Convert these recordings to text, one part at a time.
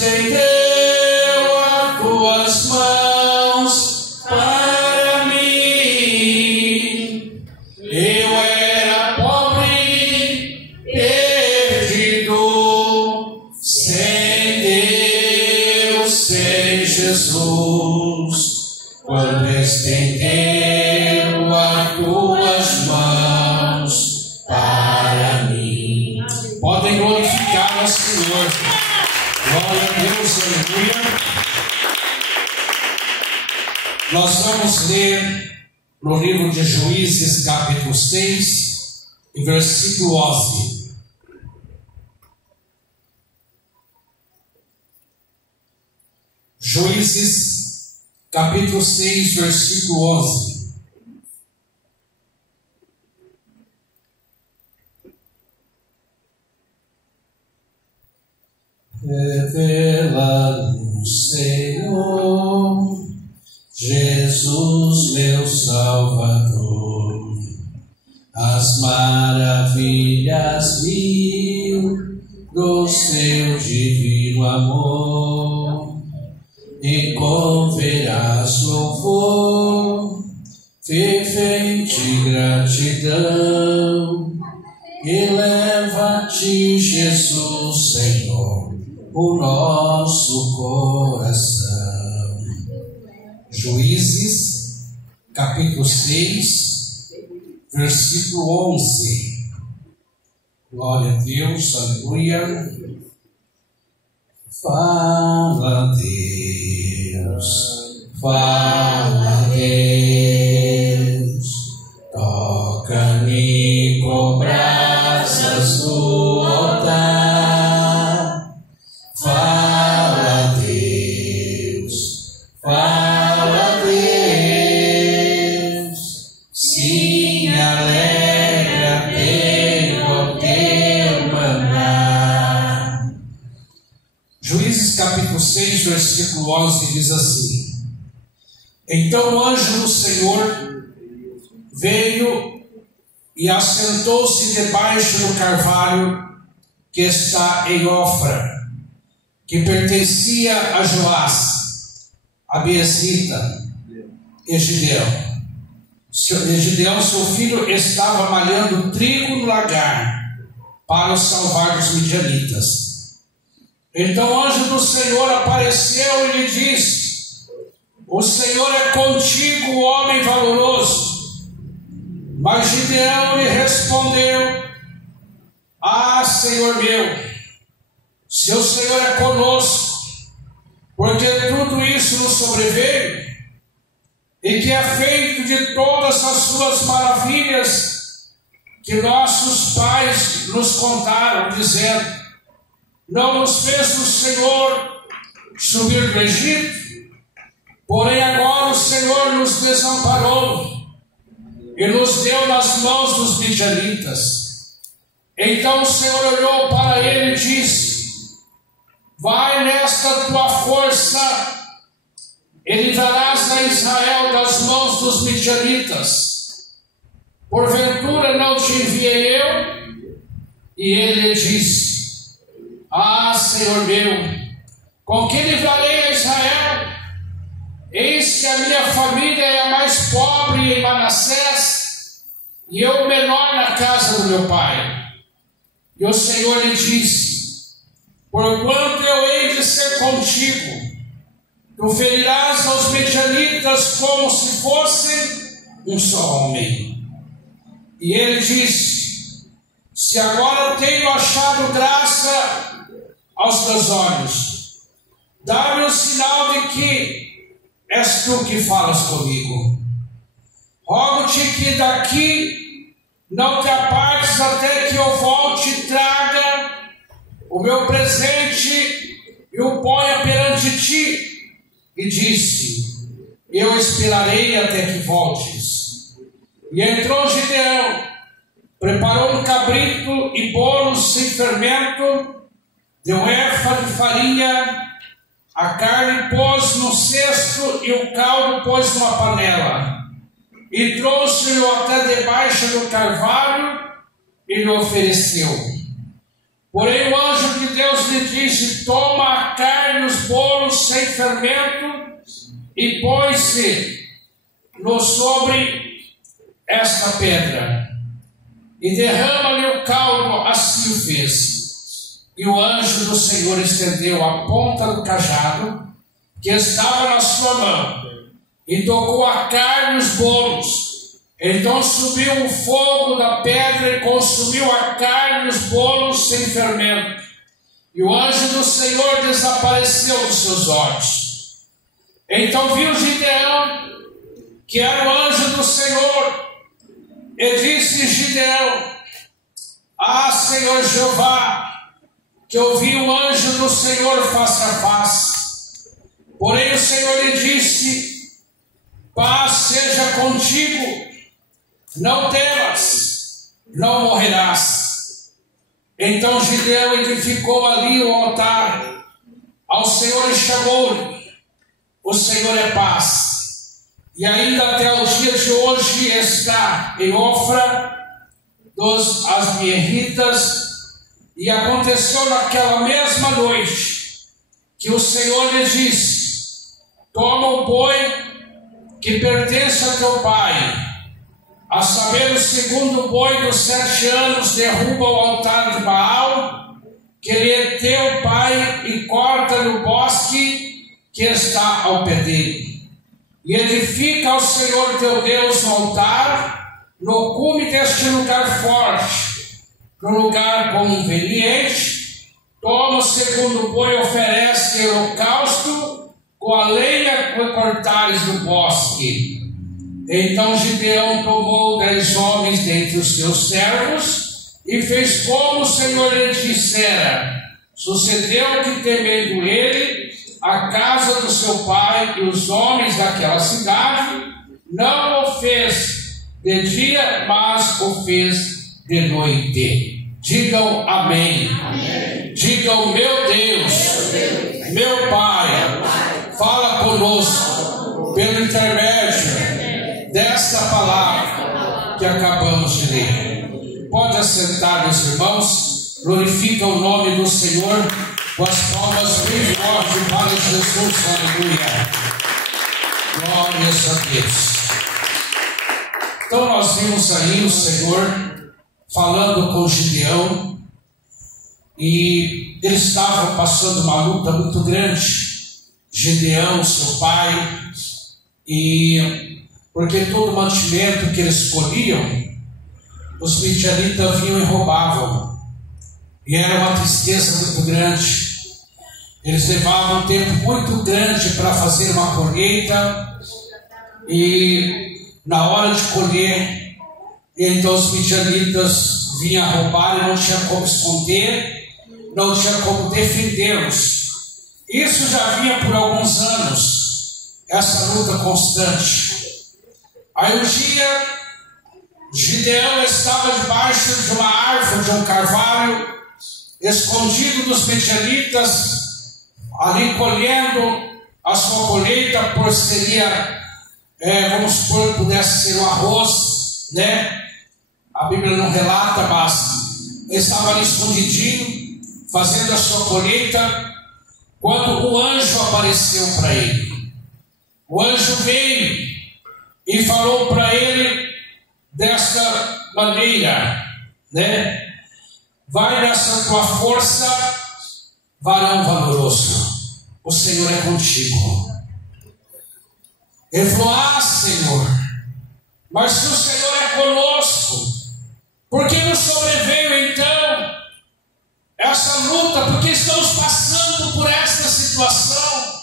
estendeu as tuas mãos para mim. Eu era pobre, perdido, sem Deus, sem Jesus. Quando estendeu as tuas mãos para mim. Podem glorificar ao Senhor. Glória a Deus, aleluia. Nós vamos ler no livro de Juízes, capítulo 6, e versículo 11. Juízes, capítulo 6, versículo 11. Revela-nos, Senhor, Jesus, meu Salvador, as maravilhas mil do seu divino amor, e converás louvor, fervente gratidão, eleva-te, Jesus, Senhor, o nosso coração. Juízes, capítulo 6, versículo 11. Glória a Deus, aleluia. Fala, Deus, fala, Deus, toca-me com brasas do altar. Fala, Deus, fala, Deus, sim, alegra bem o teu mandar. Juízes capítulo 6, versículo 11 diz assim: Então o anjo do Senhor veio e assentou-se debaixo do carvalho que está em Ofra, que pertencia a Joás, a Biezrita, Egideão. Egideão, seu filho, estava malhando trigo no lagar para os salvar dos midianitas. Então o anjo do Senhor apareceu e lhe disse: O Senhor é contigo, homem valoroso. Mas Gideão lhe respondeu: Ah, Senhor meu, se o Senhor é conosco, porque tudo isso nos sobreveio, e que é feito de todas as suas maravilhas que nossos pais nos contaram, dizendo: Não nos fez o Senhor subir do Egito? Porém agora o Senhor nos desamparou e nos deu nas mãos dos midianitas. Então o Senhor olhou para ele e disse: Vai nesta tua força e livrarás a Israel das mãos dos midianitas. Porventura não te enviei eu? E ele lhe disse: Ah, Senhor meu, com que livrarei a Israel? Eis que a minha família é a mais pobre em Manassés, e eu o menor na casa do meu pai. E o Senhor lhe disse: Porquanto eu hei de ser contigo, tu ferirás aos midianitas como se fossem um só homem. E ele disse: Se agora tenho achado graça aos teus olhos, dá-me o sinal de que és tu que falas comigo. Rogo-te que daqui não te apartes até que eu volte e traga o meu presente e o ponha perante ti. E disse: Eu esperarei até que voltes. E entrou Gideão, preparou um cabrito e bolos sem fermento, deu efa de farinha, a carne pôs no cesto e o caldo pôs numa panela, e trouxe-o até debaixo do carvalho e lhe ofereceu. Porém o anjo de Deus lhe disse: Toma a carne bolos sem fermento e pôs-se sobre esta pedra, e derrama-lhe o caldo. Assim o fez. E o anjo do Senhor estendeu a ponta do cajado que estava na sua mão, e tocou a carne e os bolos. Então subiu o fogo da pedra e consumiu a carne e os bolos sem fermento. E o anjo do Senhor desapareceu dos seus olhos. Então viu Gideão, que era o anjo do Senhor, e disse Gideão: Ah, Senhor Jeová, que eu vi o anjo do Senhor face a face. Porém o Senhor lhe disse: Paz seja contigo, não temas, não morrerás. Então Gideão edificou ali o altar ao Senhor e chamou-lhe: O Senhor é paz. E ainda até o dia de hoje está em Ofra dos Asmierritas. E aconteceu naquela mesma noite que o Senhor lhe disse: Toma o boi que pertence a teu pai, a saber, o segundo boi dos 7 anos, derruba o altar de Baal, que lhe é teu pai, e corta-lhe o bosque que está ao pé dele. E edifica ao Senhor teu Deus um altar no cume deste lugar forte, no lugar conveniente. Toma o segundo boi e oferece holocausto com a lenha que cortares do bosque. Então Gideão tomou 10 homens dentre os seus servos e fez como o Senhor lhe dissera. Sucedeu que, temendo ele, a casa do seu pai e os homens daquela cidade, não o fez de dia, mas o fez de noite. Digam amém. Amém. Digam: meu Deus, meu Pai, fala conosco pelo intermédio desta palavra que acabamos de ler. Pode assentar, meus irmãos. Glorifica o nome do Senhor com as palmas bem fortes para Jesus. Aleluia. Glórias a Deus. Então nós vimos aí o Senhor falando com Gideão, e eles estavam passando uma luta muito grande. Gideão, seu pai, e porque todo mantimento que eles colhiam, os midianitas vinham e roubavam, e era uma tristeza muito grande. Eles levavam um tempo muito grande para fazer uma colheita, e na hora de colher, então os midianitas vinham roubar e não tinha como esconder, não tinha como defendê-los. Isso já vinha por alguns anos, essa luta constante. Aí um dia, Gideão estava debaixo de uma árvore, de um carvalho, escondido dos midianitas, ali colhendo a sua colheita, por seria, vamos supor que pudesse ser o arroz, né? A Bíblia não relata, mas ele estava ali escondidinho, fazendo a sua colheita, quando o anjo apareceu para ele. O anjo veio e falou para ele desta maneira, né? Vai nessa tua força, varão valoroso, o Senhor é contigo. Ele falou: ah, Senhor, mas se o Senhor é conosco, por que nos sobreveio então essa luta? Porque estamos passando por esta situação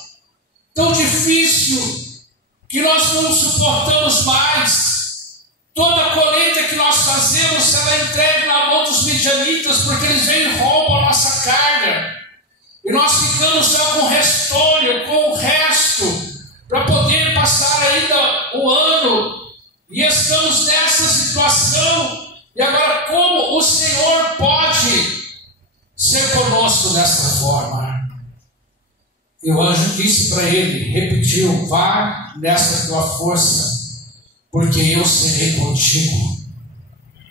tão difícil que nós não suportamos mais. Toda a colheita que nós fazemos será entregue na mão dos midianitas, porque eles vêm e roubam a nossa carga, e nós ficamos só com o restolho, com o resto, para poder passar ainda o ano, e estamos nessa situação. E agora, como o Senhor pode ser conosco dessa forma? E o anjo disse para ele, repetiu: vá nessa tua força, porque eu serei contigo,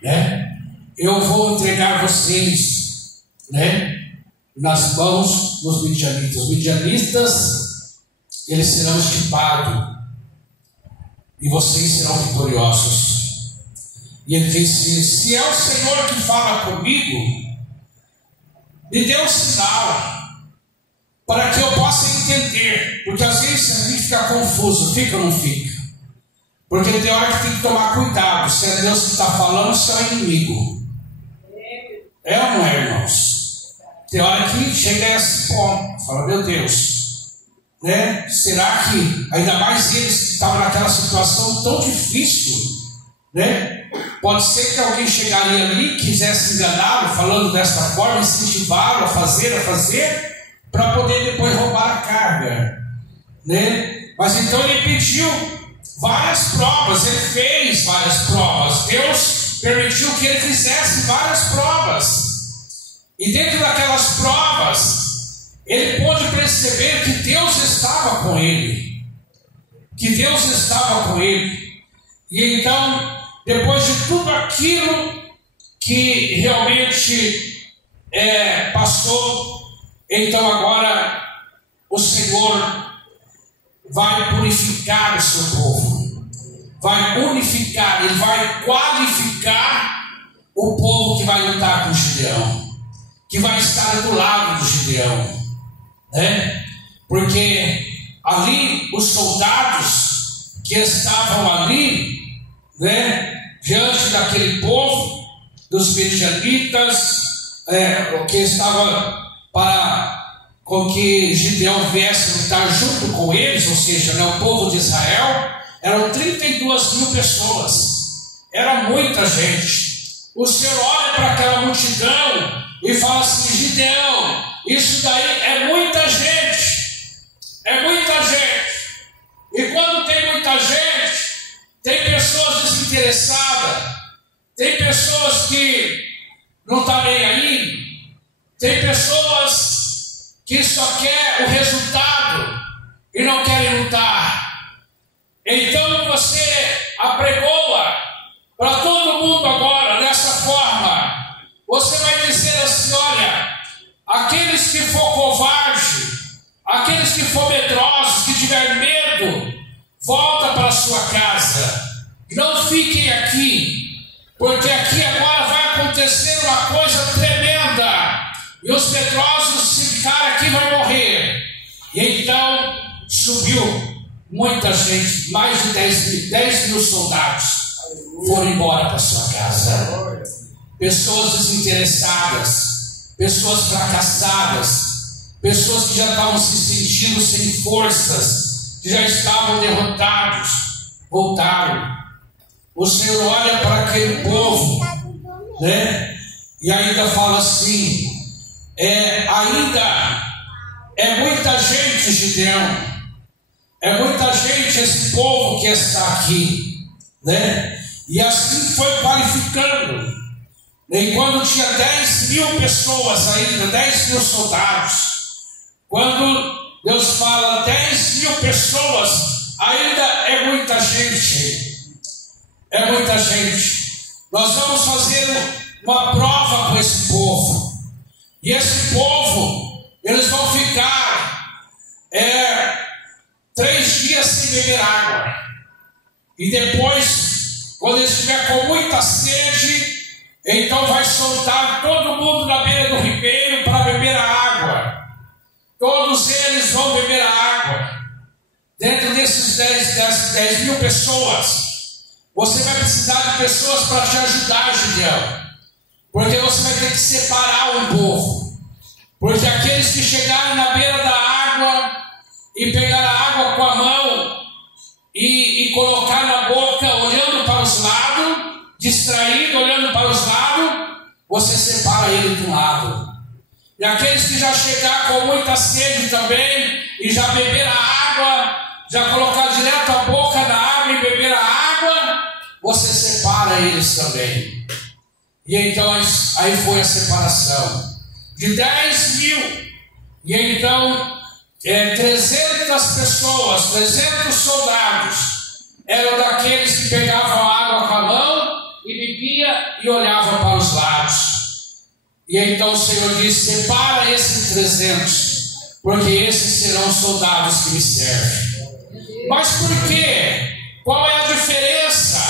né? Eu vou entregar vocês, né, nas mãos dos midianitas. Os midianitas, eles serão estipados e vocês serão vitoriosos. E ele disse: se é o Senhor que fala comigo, me dê um sinal para que eu possa entender, porque às vezes a gente fica confuso, fica ou não fica? Porque tem hora que tem que tomar cuidado, se é Deus que está falando, se é o inimigo. É ou não é, irmãos? Tem hora que chega a esse ponto, fala: meu Deus, né? Será que, ainda mais eles que estavam naquela situação tão difícil, né? Pode ser que alguém chegaria ali e quisesse enganá-lo, falando desta forma, incentivar-lo a fazer, para poder depois roubar a carga, né? Mas então ele pediu várias provas, ele fez várias provas. Deus permitiu que ele fizesse várias provas. E dentro daquelas provas, ele pôde perceber que Deus estava com ele. Que Deus estava com ele. E então, depois de tudo aquilo que realmente passou, então agora o Senhor vai purificar o seu povo, vai unificar, ele vai qualificar o povo que vai lutar com Gideão, que vai estar do lado de Gideão, né? Porque ali os soldados que estavam ali, né, diante daquele povo, dos midianitas, que estava para com que Gideão viesse lutar junto com eles, ou seja, né, o povo de Israel, eram 32.000 pessoas, era muita gente. O Senhor olha para aquela multidão e fala assim: Gideão, isso daí é muita gente, é muita gente. E quando tem muita gente, tem pessoas desinteressadas, tem pessoas que não estão nem aí, tem pessoas que só quer o resultado e não querem lutar. Então você apregoa para todo mundo agora dessa forma. Você vai dizer assim: olha, aqueles que for covarde, aqueles que for medrosos, que tiver medo, volta para a sua casa. Não fiquem aqui, porque aqui agora vai acontecer uma coisa tremenda. E os medrosos, se ficar aqui, vai morrer. E então subiu muita gente, mais de 10 mil soldados foram embora para sua casa. Pessoas desinteressadas, pessoas fracassadas, pessoas que já estavam se sentindo sem forças, que já estavam derrotados, voltaram. O Senhor olha para aquele povo, né? E ainda fala assim: ainda é muita gente, Gideão, é muita gente esse povo que está aqui, né? E assim foi qualificando. E quando tinha 10.000 pessoas ainda, 10.000 soldados, quando Deus fala 10.000 pessoas, ainda é muita gente, é muita gente. Nós vamos fazer uma prova com esse povo, e esse povo, eles vão ficar 3 dias sem beber água, e depois, quando eles estiver com muita sede, então vai soltar todo mundo na beira do ribeiro para beber a água. Todos eles vão beber a água. Dentro desses 10.000 pessoas, você vai precisar de pessoas para te ajudar, Gideão, porque você vai ter que separar um povo. Porque aqueles que chegarem na beira da água e pegar a água com a mão e colocar na boca, olhando para os lados, distraído, olhando para os lados, você separa ele de um lado. E aqueles que já chegar com muita sede também, e já beber a água, já colocar direto a boca na água e beber a água, você separa eles também. E então aí foi a separação de 10.000. E então 300 pessoas, 300 soldados eram daqueles que pegavam a água com a mão e bebia e olhava para os lados. E então o Senhor disse: separa esses 300 porque esses serão soldados que me servem. Mas por quê? Qual é a diferença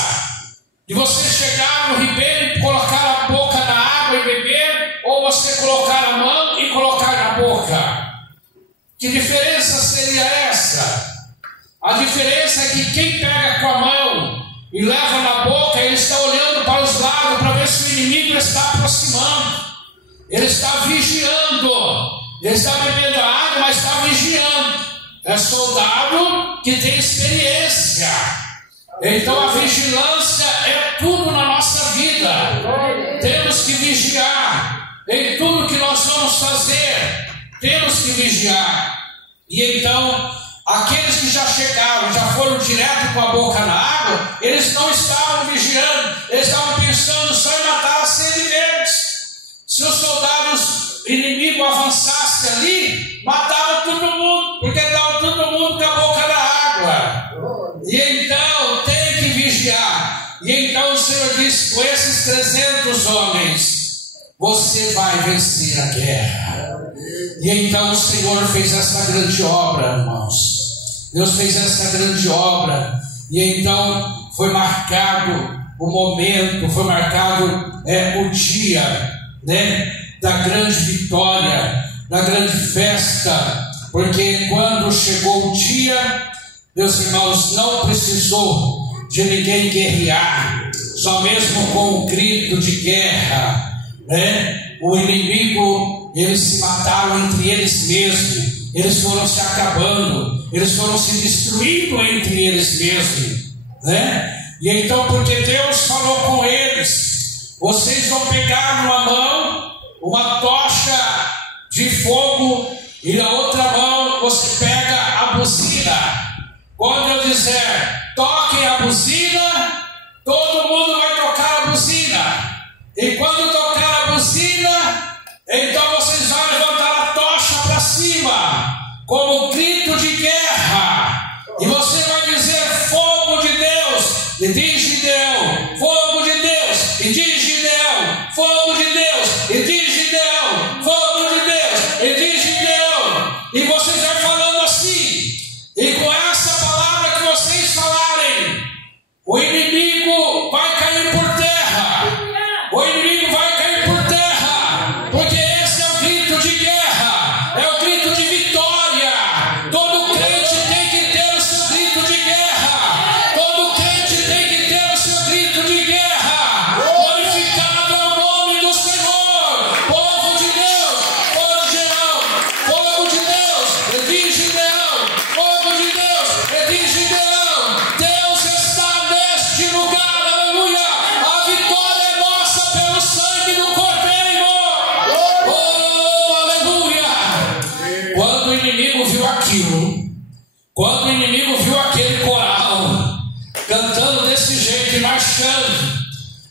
de você chegar no ribeiro e colocar a boca na água e beber, ou você colocar a mão e colocar na boca? Que diferença seria essa? A diferença é que quem pega com a mão e leva na boca, ele está olhando para os lados para ver se o inimigo está aproximando. Ele está vigiando. Ele está bebendo a água, mas está vigiando. É soldado que tem experiência. Então a vigilância é tudo na nossa vida. Temos que vigiar em tudo que nós vamos fazer. Temos que vigiar. E então aqueles que já chegaram, já foram direto com a boca na água, eles não estavam vigiando, eles estavam pensando só em matar as sede verdes. Se os soldados inimigos avançassem ali, matavam todo mundo, porque estavam todo mundo com a boca na água. E então tem que vigiar. E então o Senhor disse: com esses 300 homens você vai vencer a guerra. E então o Senhor fez essa grande obra, irmãos. Deus fez essa grande obra. E então foi marcado o momento, foi marcado o dia, né, da grande vitória, da grande festa. Porque quando chegou o dia, meus irmãos, não precisou de ninguém guerrear, só mesmo com o grito de guerra, né? O inimigo, eles se mataram entre eles mesmos, eles foram se acabando, eles foram se destruindo entre eles mesmos, né? E então, porque Deus falou com eles: vocês vão pegar numa mão uma tocha de fogo e na outra mão você pega a buzina. Quando eu dizer toquem a buzina, todo mundo vai tocar a buzina. E quando tocar a buzina, então vocês vão levantar a tocha para cima, como um grito de guerra. E você vai dizer: fogo de Deus, e diz Gideão, fogo de Deus, e diz Gideão, fogo de Deus, e diz Gideão, fogo de Deus, e diz Gideão. E vocês vão falando assim, e com essa palavra que vocês falarem, o inimigo vai cair por terra. O inimigo vai cair por terra, porque esse é o grito de guerra, é o grito de vitória. Todo crente tem que ter o seu grito de guerra. Todo crente tem que ter o seu grito de guerra. Glorificado é o nome do Senhor. Povo de Deus, fogo de Deus, fogo de Deus, Edim Gideão, fogo de Deus, Edim Gideão. Deus está neste lugar, aleluia. A vitória é nossa pelo sangue do Cordeiro. Oh, aleluia. Quando o inimigo viu aquilo, quando o inimigo viu aquele coral cantando desse jeito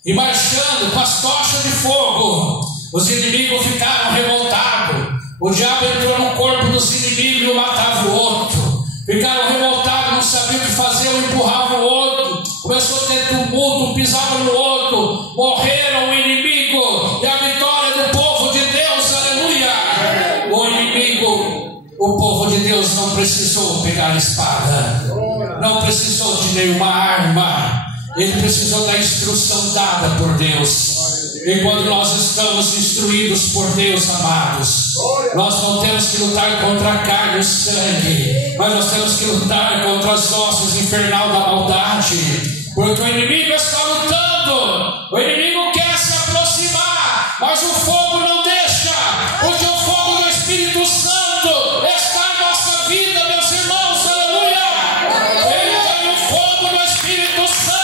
e marchando com as tochas de fogo, os inimigos ficaram revoltados. O diabo entrou no corpo dos inimigos e um matava o outro. Ficaram revoltados, não sabiam o que fazer, um empurrava o outro. Começou a ter tumulto, um pisava no outro. Morreram o inimigo e a vitória do povo de Deus, aleluia. O inimigo, o povo de Deus não precisou pegar a espada, não precisou de nenhuma arma. Ele precisou da instrução dada por Deus. E quando nós estamos instruídos por Deus, amados, nós não temos que lutar contra a carne e o sangue, mas nós temos que lutar contra as hostes infernal da maldade. Porque o inimigo está lutando, o inimigo quer se aproximar, mas o fogo não deixa, porque o fogo do Espírito Santo está em nossa vida, meus irmãos, aleluia. Ele tem o fogo do Espírito Santo.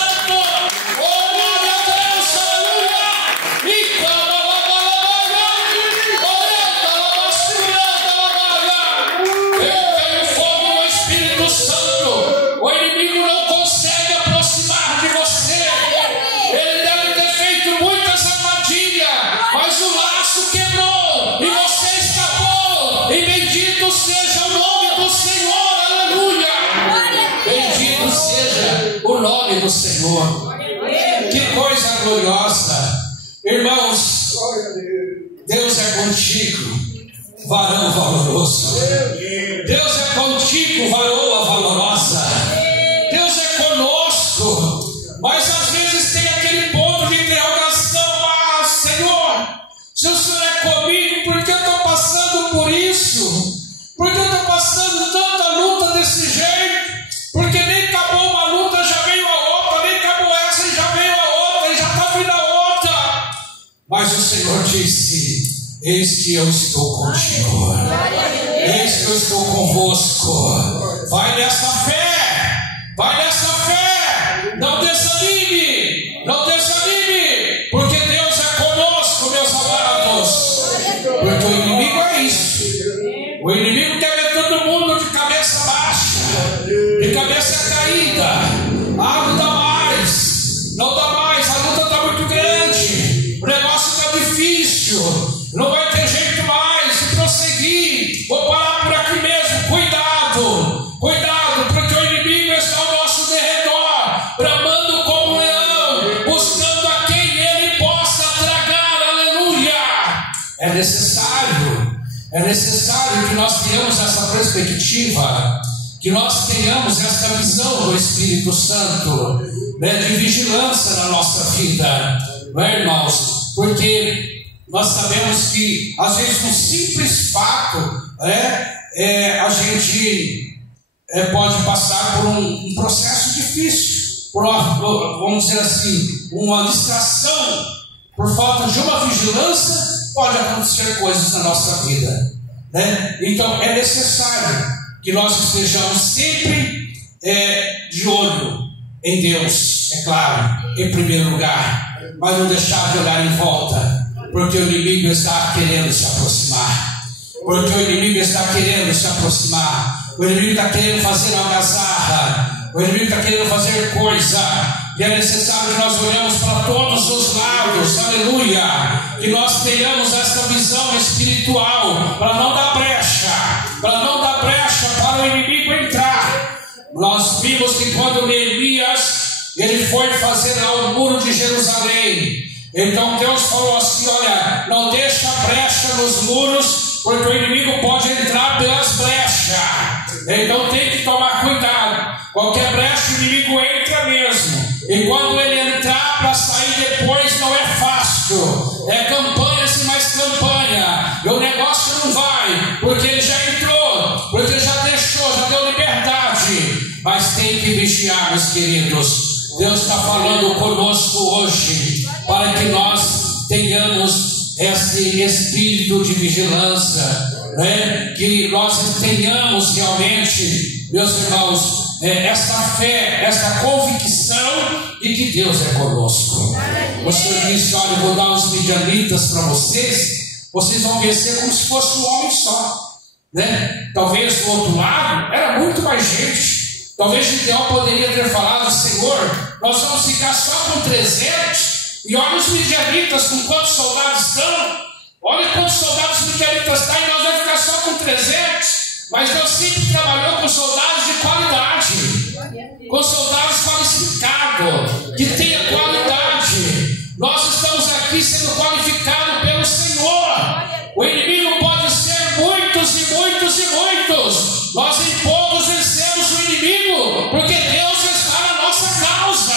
Seja o nome do Senhor, aleluia. Bendito seja o nome do Senhor. Que coisa gloriosa, irmãos. Deus é contigo. varão valoroso. Deus é contigo, varoa valorosa. Deus é conosco. Mas às vezes tem aquele ponto de interrogação: ah, Senhor, se o Senhor é comigo, por que eu estou passando por isso? Por que eu estou passando tanta luta desse jeito? Porque nem acabou uma luta, já veio a outra, nem acabou essa e já veio a outra, e já está vindo a outra. Mas o Senhor disse: eis que eu estou contigo, eis que eu estou convosco. Vai nessa fé, vai nessa fé, não desanime, não desanime, porque Deus é conosco, meus amados. Porque o inimigo é isso, o inimigo quer ver todo mundo de cabeça baixa, de cabeça caída. Ah, não dá mais, não dá mais, a luta está muito grande, o negócio está difícil, não vai ter jeito mais de prosseguir, vou parar por aqui mesmo. Cuidado, cuidado, porque o inimigo está ao nosso derredor, bramando como um leão, buscando a quem ele possa tragar. Aleluia! É necessário que nós tenhamos essa perspectiva, que nós tenhamos essa visão do Espírito Santo, né, de vigilância na nossa vida, não é, irmãos? Porque nós sabemos que às vezes um simples fato, a gente pode passar por um processo difícil, por uma, vamos dizer assim, uma distração, por falta de uma vigilância, pode acontecer coisas na nossa vida, né? Então é necessário que nós estejamos sempre de olho em Deus, é claro, em primeiro lugar, mas não deixar de olhar em volta, porque o inimigo está querendo se aproximar, porque o inimigo está querendo se aproximar, o inimigo está querendo fazer algazarra, o inimigo está querendo fazer coisa, e é necessário que nós olhemos para todos os lados, aleluia, que nós tenhamos essa visão espiritual, para não dar brecha para o inimigo entrar. Nós vimos que quando Neemias, ele foi fazer lá o muro de Jerusalém, então Deus falou assim: olha, não deixa brecha nos muros, porque o inimigo pode entrar pelas brechas, então tem que tomar cuidado. Qualquer brecha o inimigo entra mesmo, e quando ele entrar, para sair depois não é fácil, é campanha e mais campanha, e o negócio não vai, porque ele já entrou, porque já deixou, já deu liberdade. Mas tem que vigiar, meus queridos. Deus está falando conosco hoje, para que nós tenhamos esse espírito de vigilância, né? Que nós tenhamos realmente, meus irmãos, essa fé, essa convicção de que Deus é conosco. O Senhor disse: olha, eu vou dar os midianitas para vocês vão vencer como se fosse um homem só, né? Talvez do outro lado era muito mais gente. Talvez Gideão poderia ter falado: Senhor, nós vamos ficar só com 300, e olha os midianitas com quantos soldados estão, olha quantos soldados midianitas estão, e nós vamos ficar só com 300. Mas Deus sempre trabalhou com soldados de qualidade, com soldados qualificados, que tenha qualidade. Nós estamos aqui sendo qualificados pelo Senhor. O inimigo pode ser muitos e muitos e muitos, nós em poucos vencemos o inimigo, porque Deus está na nossa causa,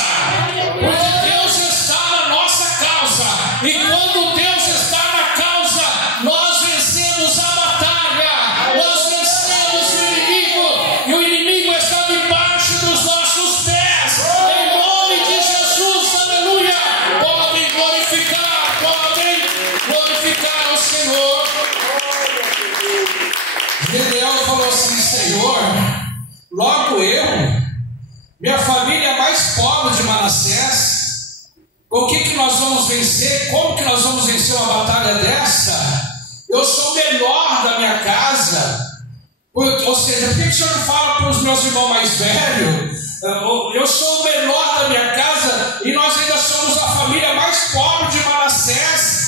porque Deus está na nossa causa, e quando Deus está na causa, nós vencemos a batalha, nós vencemos o inimigo, e o inimigo está debaixo dos nossos pés, em nome de Jesus, aleluia. Podem glorificar o Senhor. Gideão falou assim: Senhor, logo eu, minha família mais pobre de Manassés, o que nós vamos vencer? Como que nós vamos vencer uma batalha dessa? Eu sou o menor da minha casa. Ou seja, por que o Senhor não fala para os meus irmãos mais velhos? Eu sou o menor da minha casa, e nós ainda somos a família mais pobre de Manassés.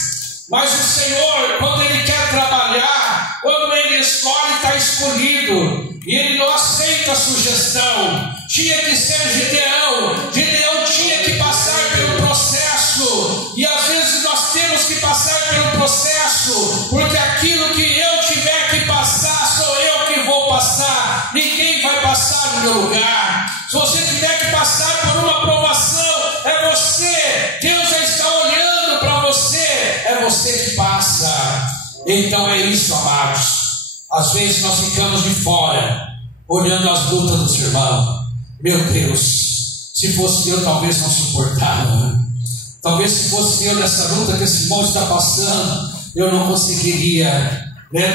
Mas o Senhor, quando Ele quer trabalhar, quando Ele escolhe, está escolhido, e Ele não aceita a sugestão. Tinha que ser Gideão. Gideão tinha que passar pelo processo, e às vezes nós temos que passar pelo processo, porque aquilo que eu tiver passar no meu lugar, se você tiver que passar por uma provação, é você. Deus já está olhando para você, é você que passa. Então é isso, amados. Às vezes nós ficamos de fora, olhando as lutas dos irmãos. Meu Deus, se fosse eu, talvez não suportava. Talvez se fosse eu nessa luta que esse irmão está passando, eu não conseguiria.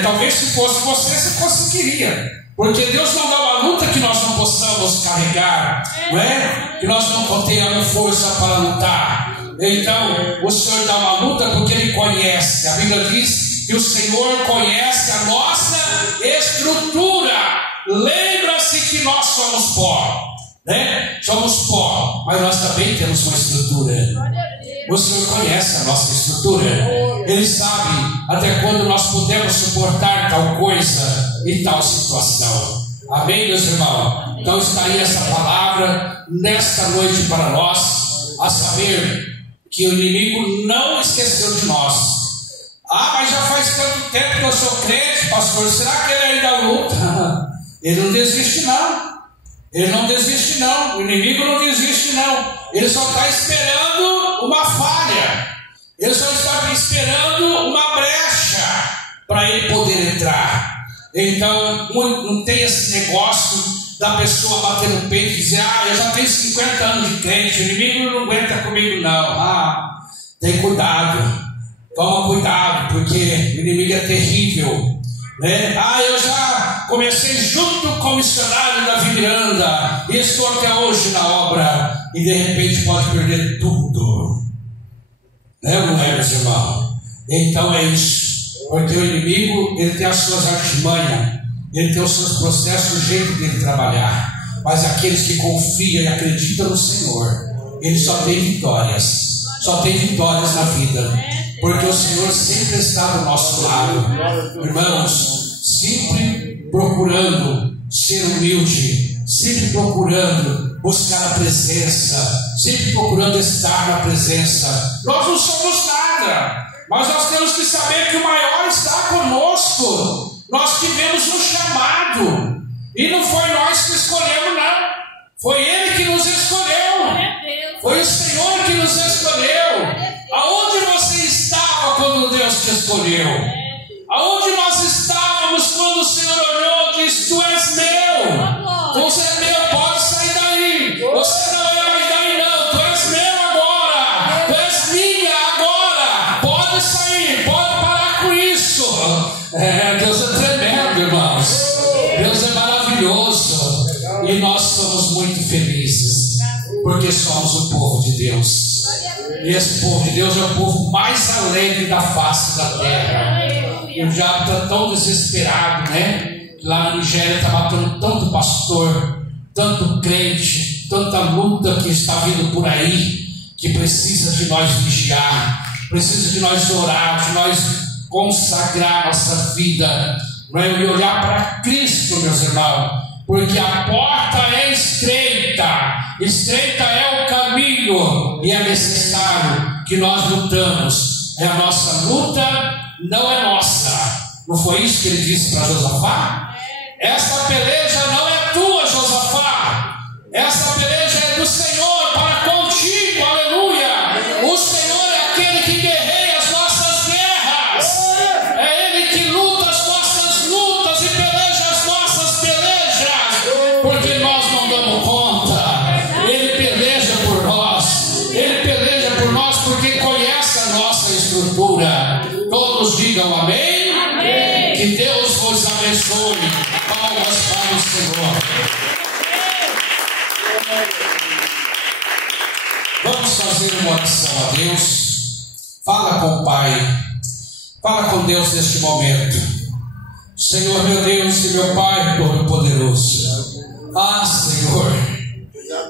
Talvez se fosse você conseguiria. Porque Deus não dá uma luta que nós não possamos carregar, não é? Que nós não tenhamos força para lutar. Então, o Senhor dá uma luta porque Ele conhece. A Bíblia diz que o Senhor conhece a nossa estrutura. Lembra-se que nós somos pó, né? Somos pó, mas nós também temos uma estrutura. O Senhor conhece a nossa estrutura. Ele sabe até quando nós podemos suportar tal coisa e tal situação. Amém, meus irmãos? Então está aí essa palavra nesta noite para nós, a saber que o inimigo não esqueceu de nós. Mas já faz tanto tempo que eu sou crente, pastor. Será que ele ainda luta? Ele não desiste, não. Ele não desiste, não. O inimigo não desiste, não. Ele só está esperando uma falha. Ele só está esperando uma brecha para ele poder entrar. Então, não tem esse negócio da pessoa bater no peito e dizer: eu já tenho 50 anos de crente, o inimigo não aguenta comigo, não. Tem cuidado. Toma cuidado, porque o inimigo é terrível, né? Eu já comecei junto com o missionário da Miranda e estou até hoje na obra, e de repente pode perder tudo, né, não é, meus irmãos? Então é isso, porque o inimigo, ele tem as suas artimanhas, ele tem os seus processos, o jeito dele trabalhar, mas aqueles que confiam e acreditam no Senhor, ele só tem vitórias na vida. Porque o Senhor sempre está do nosso lado. Irmãos, sempre procurando ser humilde, sempre procurando buscar a presença, sempre procurando estar na presença. Nós não somos nada, mas nós temos que saber que o maior está conosco. Nós tivemos um chamado, e não foi nós que escolhemos, não. Foi Ele que nos escolheu. Foi o Senhor que nos escolheu. Aonde você estava quando Deus te escolheu? Aonde nós estávamos quando o Senhor olhou e disse: tu és meu, você é meu, pode sair daí, você não é mais daí não, tu és meu agora, tu és minha agora, pode sair, pode parar com isso. Deus é tremendo, irmãos. Deus é maravilhoso, e nós somos muito felizes porque somos o povo de Deus. E esse povo de Deus é o povo mais alegre da face da terra. E o diabo está tão desesperado, né? Lá na Nigéria está matando tanto pastor, tanto crente, tanta luta que está vindo por aí, que precisa de nós vigiar, precisa de nós orar, de nós consagrar nossa vida, e olhar para Cristo, meus irmãos, porque a porta é estreita, estreita é o caminho, e é necessário que nós lutamos. A nossa luta não é nossa. Não foi isso que ele disse para Josafá? Essa peleja não é tua, Josafá. Essa peleja é do Senhor para contigo, aleluia. O Senhor é aquele que guerreia as nossas guerras. É Ele que luta as nossas lutas e peleja as nossas pelejas, porque nós não damos conta. Ele peleja por nós. Ele peleja por nós porque conhece a nossa estrutura. Todos digam amém. Amém. Que Deus vos abençoe. Palmas para o Senhor. Vamos fazer uma oração a Deus. Fala com o Pai. Fala com Deus neste momento. Senhor, meu Deus e meu Pai Todo-Poderoso.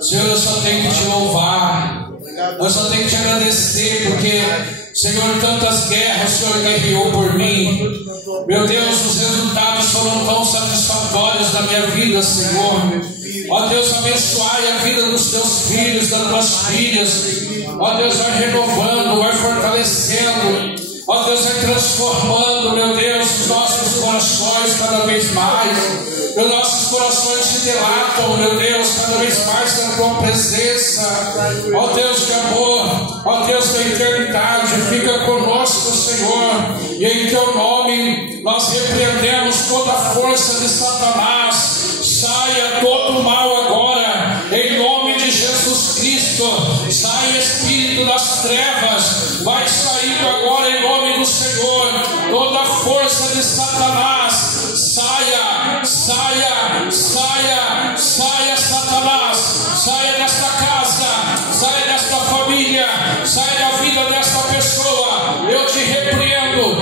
Senhor, eu só tenho que te louvar. Eu só tenho que te agradecer, porque, Senhor, tantas guerras o Senhor guerreou por mim. Meu Deus, os resultados foram tão satisfatórios na minha vida, Senhor. Ó Deus, abençoai a vida dos teus filhos, das tuas filhas. Ó Deus, vai renovando, vai fortalecendo. Ó Deus, vai transformando, meu Deus, os nossos corações cada vez mais. Os nossos corações sonhos se dilatam, meu Deus, cada vez mais na tua presença. Ó Deus de amor, ó Deus da eternidade, fica conosco, Senhor. E em teu nome nós repreendemos toda a força de Satanás. Saia todo o mal agora, em nome de Jesus Cristo. Sai espírito das trevas, vai saindo agora em nome do Senhor. Toda a força de Satanás, saia, saia, saia, saia, Satanás, saia desta casa, saia desta família, saia da vida desta pessoa. Eu te repreendo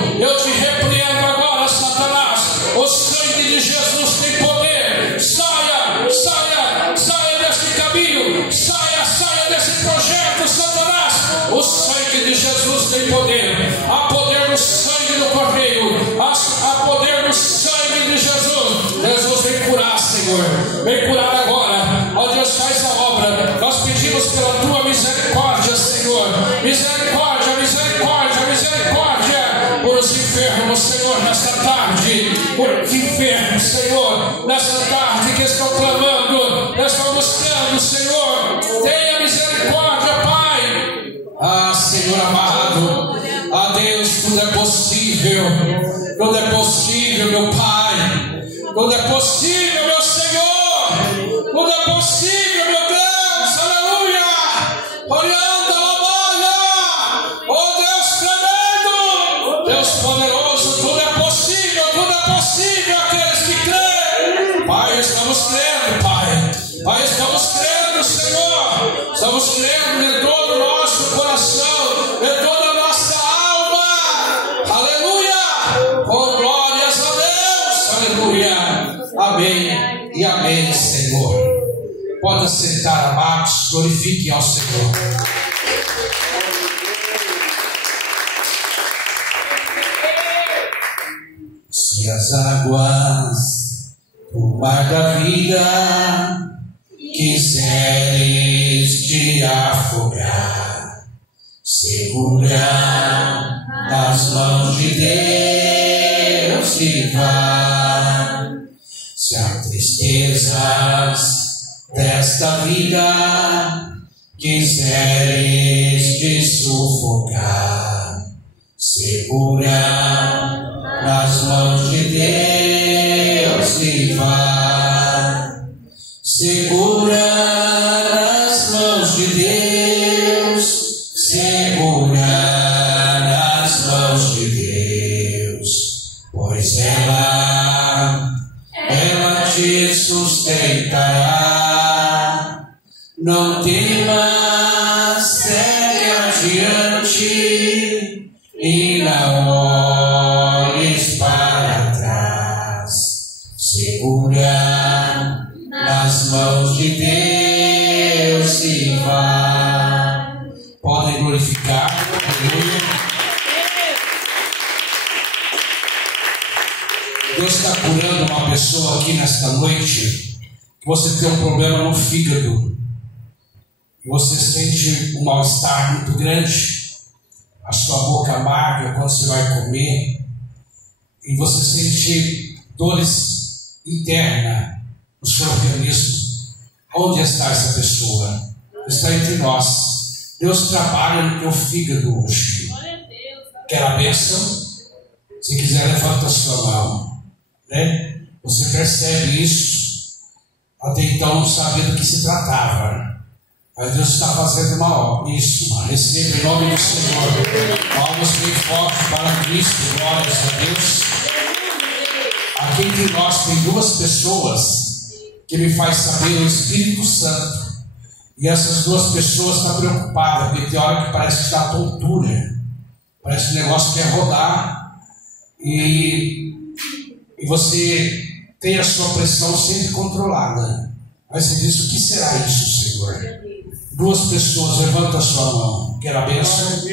agora, Satanás. O sangue de Jesus tem poder. Saia, saia, saia deste caminho, saia, saia desse projeto, Satanás. O sangue de Jesus tem poder. Há poder no sangue do Cordeiro, há poder no sangue de Jesus. Jesus vem curar, Senhor, vem curar agora. Ó Deus, faz a obra. Nós pedimos pela tua misericórdia, Senhor. Misericórdia, misericórdia, misericórdia por os enfermos, Senhor, nesta tarde. Por os enfermos, Senhor, nesta tarde que estão clamando, estão buscando, Senhor. Tenha misericórdia, Pai. Ah, Senhor amado, a Deus, tudo é possível. Tudo é possível, meu Pai. Tudo é possível, meu Senhor. Tudo é possível, meu Deus. Aleluia. Olhando a baia. Oh Deus tremendo. Deus poderoso. Tudo é possível. Tudo é possível aqueles que creem. Pai, estamos crendo, Pai. Pai, estamos crendo, Senhor. Estamos crendo em todo o nosso coração, em toda a nossa alma. Aleluia. Oh, glórias a Deus. Aleluia. Amém e amém, Senhor. Pode sentar, amados. Glorifique ao Senhor. Se as águas do mar da vida quiseres te afogar, segura nas mãos de Deus e vá. Se há tristezas desta vida quiseres te sufocar, segura nas mãos de Deus e vá. Segura nas mãos de Deus, segura nas mãos de Deus, pois ela te sustentará. Não temas, segue adiante e não olhes para trás. Segura nas mãos de Deus e vá. Podem glorificar. Aleluia. Deus está curando uma pessoa aqui nesta noite. Você tem um problema no fígado. Você sente um mal-estar muito grande. A sua boca amarga quando você vai comer. E você sente dores internas no seu organismo. Onde está essa pessoa? Está entre nós. Deus trabalha no teu fígado hoje. Quer a bênção? Se quiser, levanta a sua mão. Né? Você percebe isso. Até então não sabia do que se tratava. Mas Deus está fazendo uma obra. Isso, mano. Receba em nome do Senhor. Palmas bem fortes para Cristo. Glórias a Deus. Aqui entre nós tem duas pessoas que me faz saber o Espírito Santo. E essas duas pessoas estão preocupadas, porque tem hora que parece que dá tontura. Parece que o negócio quer rodar. E você tem a sua pressão sempre controlada. Aí você diz: o que será isso, Senhor? Duas pessoas, levanta a sua mão. Quer a bênção?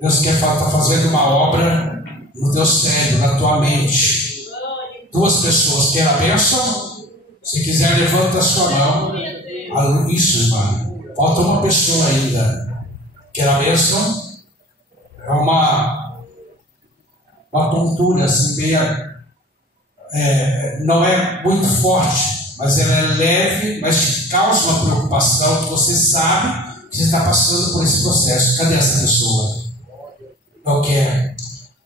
Deus quer estar fazendo uma obra no teu cérebro, na tua mente. Duas pessoas, quer a bênção? Se quiser, levanta a sua mão. Isso, irmão. Falta uma pessoa ainda. Quer a bênção? É uma tontura assim, meia, não é muito forte, mas ela é leve, mas te causa uma preocupação, que você sabe que você está passando por esse processo. Cadê essa pessoa? Não quer.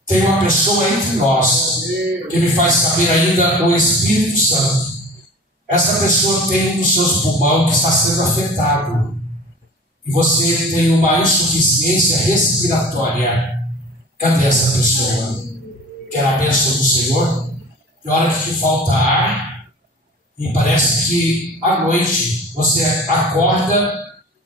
Tem uma pessoa entre nós que me faz saber ainda o Espírito Santo. Essa pessoa tem um dos seus pulmões que está sendo afetado. E você tem uma insuficiência respiratória. Cadê essa pessoa? Quer a bênção do Senhor? Tem hora que te falta ar e parece que à noite você acorda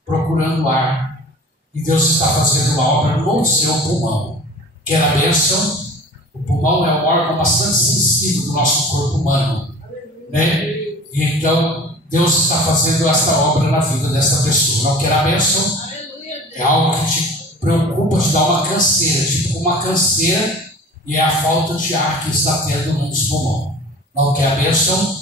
procurando ar. E Deus está fazendo uma obra no seu pulmão. Quer a bênção? O pulmão é um órgão bastante sensível do nosso corpo humano, né? E então Deus está fazendo essa obra na vida dessa pessoa. Não quer a bênção? É algo que te preocupa, te dá uma canseira, tipo uma canseira, e é a falta de ar que está tendo nos pulmões. Não quer a bênção?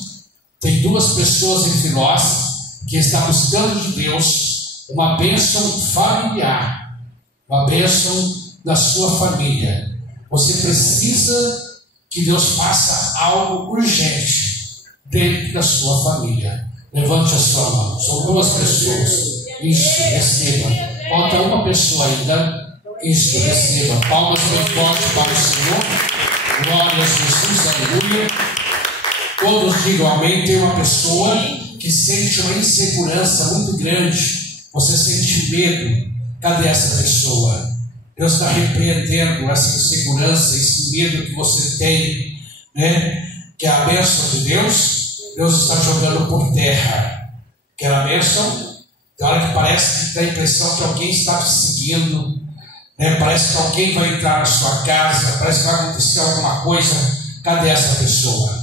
Tem duas pessoas entre nós que estão buscando de Deus uma bênção familiar, uma bênção da sua família. Você precisa que Deus faça algo urgente dentro da sua família. Levante a sua mão. São duas pessoas. Isso, receba. Falta uma pessoa ainda. Isso, receba. Palmas bem fortes para o Senhor. Glória a Jesus, aleluia. Todos digam amém. Tem uma pessoa que sente uma insegurança muito grande. Você sente medo. Cadê essa pessoa? Deus está repreendendo essa insegurança, esse medo que você tem, né? Que é a bênção de Deus. Deus está jogando por terra. Quer a bênção? Tem hora que parece que dá a impressão que alguém está te seguindo, né? Parece que alguém vai entrar na sua casa, parece que vai acontecer alguma coisa. Cadê essa pessoa?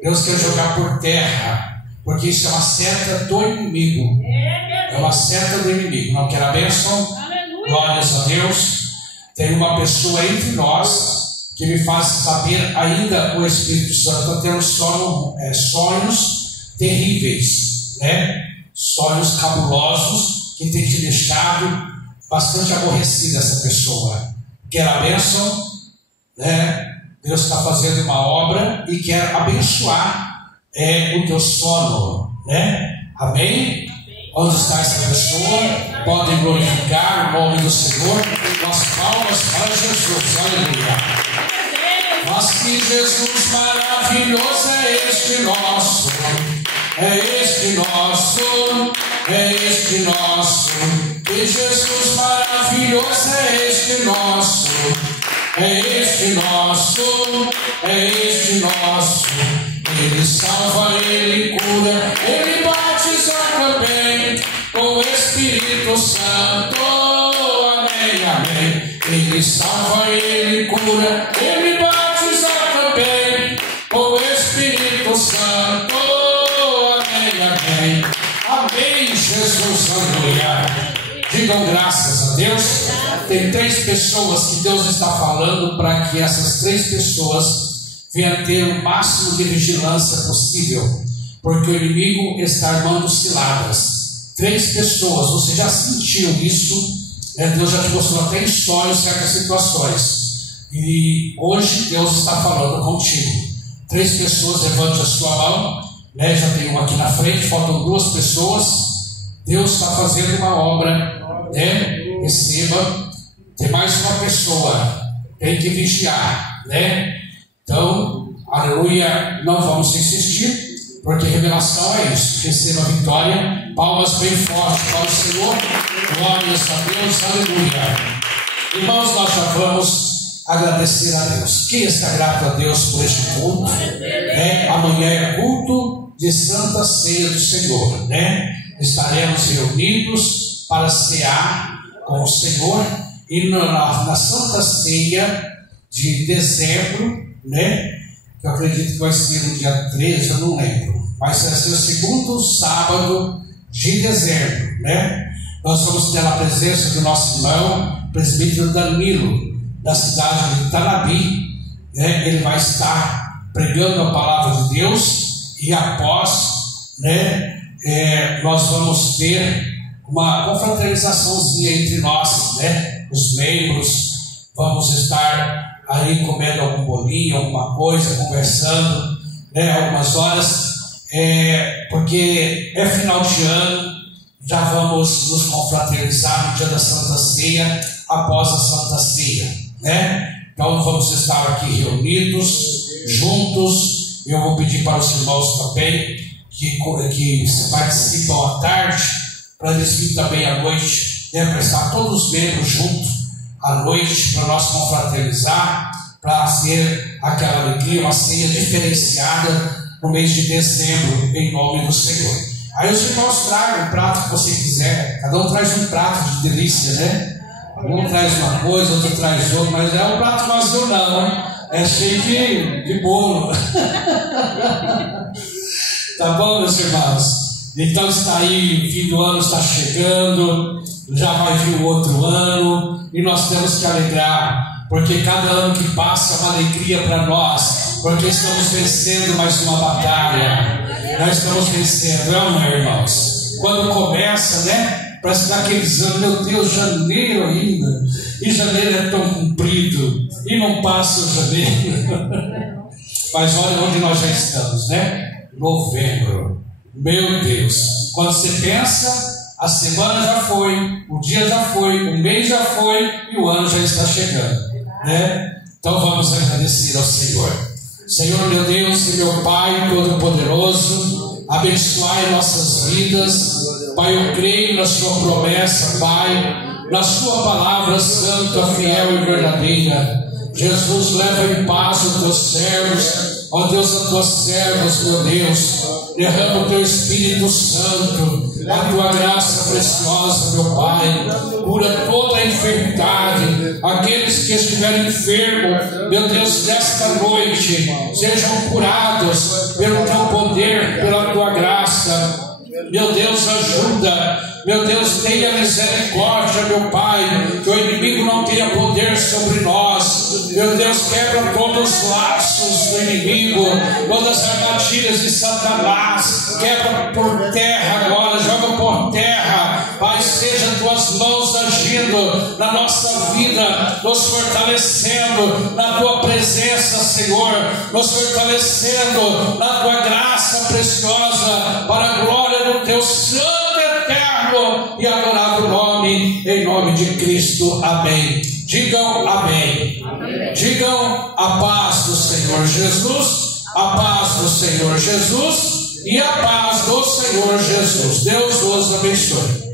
Deus quer jogar por terra, porque isso é uma seta do inimigo. É uma seta do inimigo. Não quer a bênção? Glórias a Deus. Tem uma pessoa entre nós que me faz saber ainda o Espírito Santo. Está tendo sonhos terríveis, né? Sonhos cabulosos que tem te deixado bastante aborrecida essa pessoa. Quer a bênção? Né? Deus está fazendo uma obra e quer abençoar o teu sono, né? Amém? Onde está essa pessoa? Podem glorificar o nome do Senhor. As palmas para Jesus. Aleluia. Mas que Jesus maravilhoso é este nosso. É este nosso. É este nosso. Que Jesus maravilhoso é este nosso. É este nosso. É este nosso. Ele salva, Ele cura, Ele batiza também com o Espírito Santo. Amém, amém. Ele salva, Ele cura, Ele batiza também com o Espírito Santo. Amém, amém. Amém, Jesus, aleluia. Digam graças a Deus. Tem 3 pessoas que Deus está falando para que essas 3 pessoas venha ter o máximo de vigilância possível, porque o inimigo está armando ciladas. 3 pessoas, você já sentiu isso, né? Deus já te mostrou até em sonhos certas situações, e hoje Deus está falando contigo. 3 pessoas, levante a sua mão, né? Já tem uma aqui na frente, faltam 2 pessoas. Deus está fazendo uma obra, né? Receba. Tem mais uma pessoa, tem que vigiar, né? Então, aleluia, não vamos insistir, porque revelação é isso. Receba a vitória. Palmas bem fortes para o Senhor. Glórias a Deus, aleluia. Irmãos, nós já vamos agradecer a Deus. Quem está grato a Deus por este culto? Amanhã é culto de Santa Ceia do Senhor, né? Estaremos reunidos para cear com o Senhor, e na Santa Ceia de dezembro, né? Eu acredito que vai ser no dia 13, eu não lembro, mas vai ser o segundo sábado de dezembro, né? Nós vamos ter a presença do nosso irmão, presbítero Danilo, da cidade de Tanabi, né? Ele vai estar pregando a palavra de Deus, e após, né, nós vamos ter uma confraternizaçãozinha entre nós, né? Os membros, vamos estar aí comendo algum bolinho, alguma coisa, conversando, né, algumas horas, porque é final de ano, já vamos nos confraternizar no dia da Santa Ceia, após a Santa Ceia, né? Então vamos estar aqui reunidos, juntos. Eu vou pedir para os irmãos também que participam à tarde, para eles virem também à noite, né? Para estar todos os membros juntos à noite, para nós confraternizar, para ser aquela alegria, uma ceia diferenciada no mês de dezembro, em nome do Senhor. Aí os irmãos tragam o prato que você quiser, cada um traz um prato de delícia, né? Um traz uma coisa, outro traz outra, mas é um prato vazio não, hein? É cheio de bolo. Tá bom, meus irmãos? Então está aí, o fim do ano está chegando, já vai vir o outro ano, e nós temos que alegrar, porque cada ano que passa é uma alegria para nós, porque estamos vencendo mais uma batalha. Nós estamos vencendo, não é, irmãos? Quando começa, né? Parece daqueles anos, meu Deus, janeiro ainda, e janeiro é tão comprido, e não passa o janeiro. Mas olha onde nós já estamos, né? Novembro. Meu Deus, quando você pensa, a semana já foi, o dia já foi, o mês já foi e o ano já está chegando, né? Então vamos agradecer ao Senhor. Senhor, meu Deus e meu Pai Todo-Poderoso, abençoai nossas vidas. Pai, eu creio na sua promessa, Pai, na sua palavra santa, fiel e verdadeira. Jesus, leva em paz os teus servos, ó Deus, as tuas servas, meu Deus. Derrama o teu Espírito Santo, a tua graça preciosa, meu Pai. Cura toda a enfermidade. Aqueles que estiverem enfermos, meu Deus, nesta noite, sejam curados pelo teu poder, pela tua graça. Meu Deus, ajuda. Meu Deus, tenha misericórdia, meu Pai, que o inimigo não tenha poder sobre nós. Meu Deus, quebra todos os laços do inimigo, todas as armadilhas de Satanás. Quebra por terra agora, joga por terra. Pai, seja tuas mãos agindo na nossa vida, nos fortalecendo na tua presença, Senhor, nos fortalecendo na tua graça preciosa, para a glória do teu santo eterno e adorável nome, em nome de Cristo. Amém. Digam amém. Amém. Digam a paz do Senhor Jesus, a paz do Senhor Jesus e a paz do Senhor Jesus. Deus os abençoe.